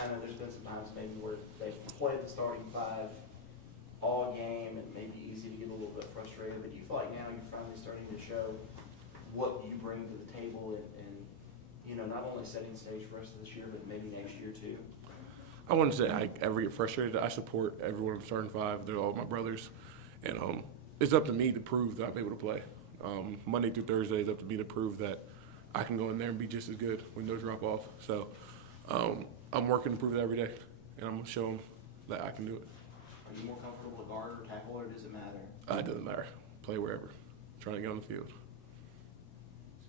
I know there's been some times maybe where they've played the starting five all game, and it may be easy to get a little bit frustrated, but do you feel like now you're finally starting to show what you bring to the table and not only setting stage for the rest of this year, but maybe next year too? I wouldn't say I ever get frustrated. I support everyone in starting five. They're all my brothers. And it's up to me to prove that I'm able to play. Monday through Thursday, it's up to me to prove that I can go in there and be just as good with no drop off. So I'm working to prove that every day, and I'm going to show them that I can do it. Are you more comfortable at guard or tackle, or does it matter? It doesn't matter. Play wherever. Trying to get on the field.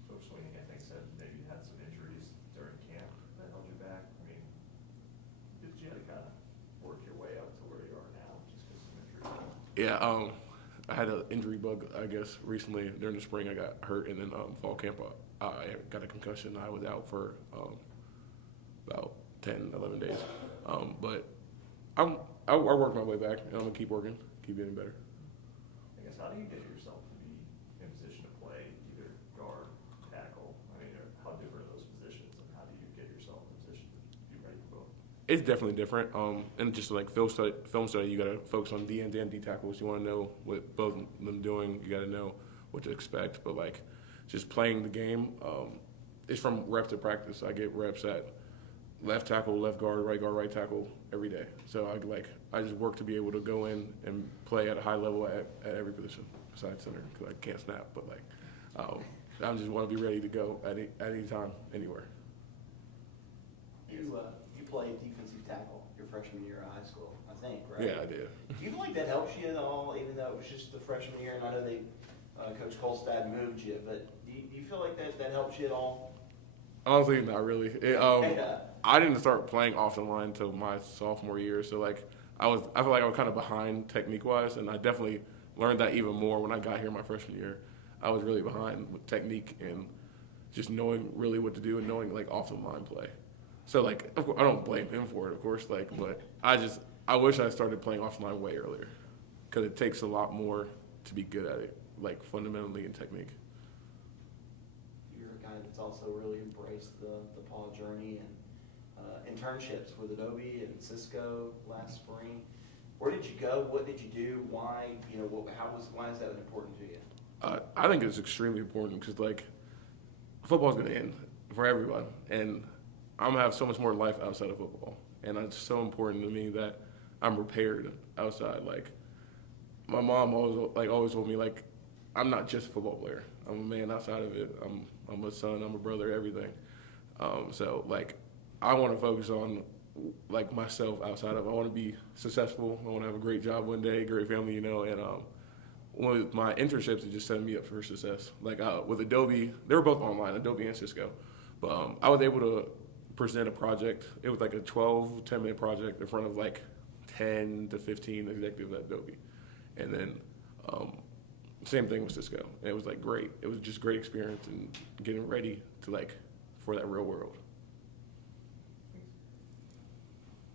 Coach Sweeney, I think, said maybe you had some injuries during camp that held you back. I mean, did you have to kind of work your way up to where you are now just because of some injuries? Yeah, I had an injury bug, I guess, recently. During the spring, I got hurt, and then fall camp, I got a concussion. I was out for about 10, 11 days. But I worked my way back, and I'm going to keep working, keep getting better. I guess, how do you get yourself to be in position to play either guard, tackle? I mean, how different are those positions, and how do you get yourself in position to be ready for both? It's definitely different. And just like film study, you got to focus on D and D tackles. You want to know what both of them doing. You got to know what to expect. But like just playing the game, it's from reps to practice. I get reps at left tackle, left guard, right tackle every day. So I just work to be able to go in and play at a high level at every position besides center because I can't snap. But I just want to be ready to go at any time, anywhere. You played defensive tackle your freshman year of high school, I think, right? Yeah, I did. Do you feel like that helps you at all, even though it was just the freshman year, and I know Coach Kolstad moved you, but do you feel like that helps you at all? Honestly, not really. I didn't start playing off the line until my sophomore year, so I feel like I was kind of behind technique wise, and I definitely learned that even more when I got here my freshman year. I was really behind with technique and just knowing really what to do and knowing off the line play. So of course, I don't blame him for it, of course. But I wish I started playing off the line way earlier, because it takes a lot more to be good at it, fundamentally in technique. You're a guy that's also really embraced the Paul journey and internships with Adobe and Cisco last spring. Where did you go? What did you do? Why? Why is that important to you? I think it's extremely important because football's going to end for everyone, and I'm going to have so much more life outside of football. And it's so important to me that I'm prepared outside. My mom always told me, I'm not just a football player. I'm a man outside of it. I'm a son, I'm a brother, everything. So I want to focus on myself outside of. I want to be successful. I want to have a great job one day, great family, and with my internships, it just set me up for success. With Adobe, they were both online, Adobe and Cisco. But I was able to present a project. It was a 10-minute project in front of 10 to 15 executives at Adobe. And then same thing with Cisco. And it was great. It was just great experience and getting ready to for that real world.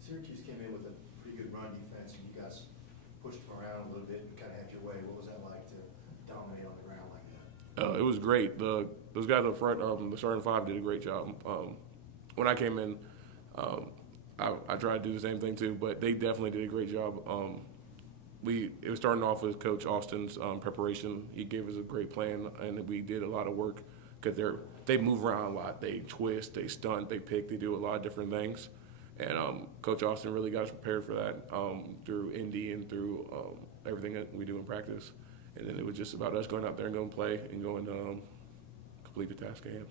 Syracuse came in with a pretty good run defense, and you guys pushed them around a little bit and kind of had your way. What was that like to dominate on the ground like that? It was great. Those guys up front, the starting five, did a great job. When I came in, I tried to do the same thing too, but they definitely did a great job. It was starting off with Coach Austin's preparation. He gave us a great plan, and we did a lot of work because they move around a lot. They twist, they stunt, they pick, they do a lot of different things. And Coach Austin really got us prepared for that through Indy and through everything that we do in practice. And then it was just about us going out there and going to play and going complete the task at hand.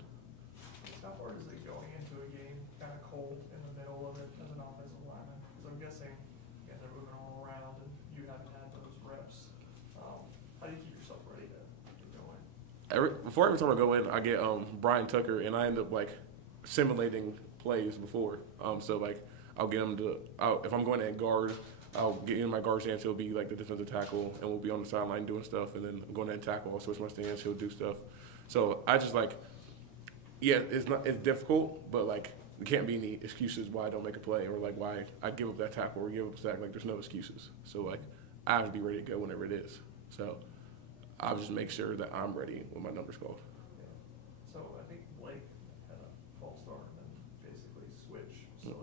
How hard is it going into a game kind of cold in the middle of it as an offensive lineman? Because I'm guessing they're moving all around and you haven't had those reps. How do you keep yourself ready to go in? Before every time I go in, I get Brian Tucker, and I end up simulating plays before. I'll get him to. If I'm going at guard, I'll get in my guard stance. He'll be the defensive tackle, and we'll be on the sideline doing stuff. And then I'm going at tackle. I'll switch my stance. He'll do stuff. So I just it's difficult, but there can't be any excuses why I don't make a play or why I give up that tackle or give up a sack. There's no excuses. So I have to be ready to go whenever it is. So I'll just make sure that I'm ready when my number's called. Yeah. So I think Blake had a false start and then basically switch. So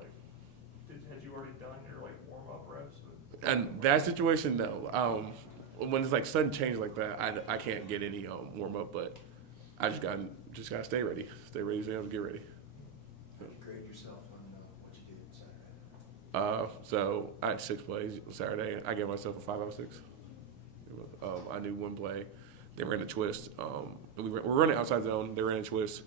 And that situation, no. When it's like sudden change like that, I can't get any warm up, but I just gotta stay ready, so I'm get ready. How do you grade yourself on what you did Saturday? So I had 6 plays Saturday. I gave myself a 5 out of 6. I knew one play. They ran a twist. We were running outside zone. They ran a twist.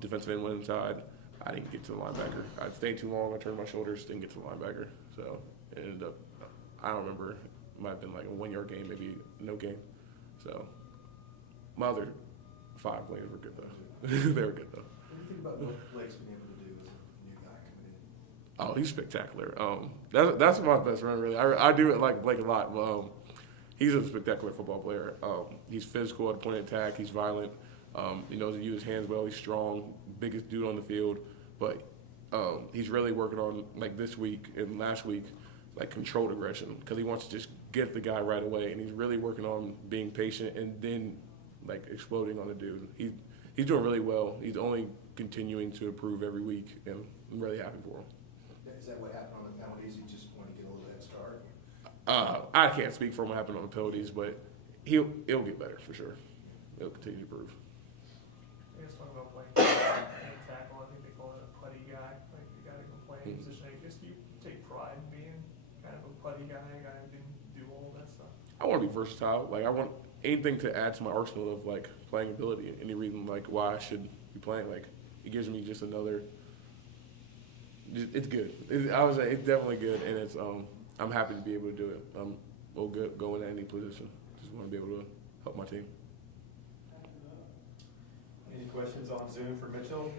Defensive end went inside. I didn't get to the linebacker. I stayed too long. I turned my shoulders. Didn't get to the linebacker. So it ended up. I don't remember. It might have been like a 1 yard game, maybe no game. So my other 5 plays were good though. They were good though. What do you think about what Blake's been able to do as a new guy coming in? Oh, he's spectacular. That's my best friend, really. I do like Blake a lot. But, he's a spectacular football player. He's physical at the point of attack. He's violent. He knows to use his hands well. He's strong, biggest dude on the field. But he's really working on, like this week and last week, like controlled aggression because he wants to just get the guy right away. And he's really working on being patient and then like exploding on the dude. He's doing really well. He's only continuing to improve every week, and I'm really happy for him. Is that what happened on the penalties? You just want to get a little head start? I can't speak for what happened on the penalties, but it'll get better for sure. It'll continue to improve. I guess talking about playing tackle, I think they call it a putty guy, like the guy that can play in position. I guess you take pride in being kind of a putty guy, a guy who can do all that stuff. I want to be versatile. Like I want anything to add to my arsenal of like playing ability. Any reason like why I should be playing. Like it gives me just another. It's good. I would say it's definitely good, and it's I'm happy to be able to do it. We'll go in any position. Just want to be able to help my team. Any questions on Zoom for Mitchell?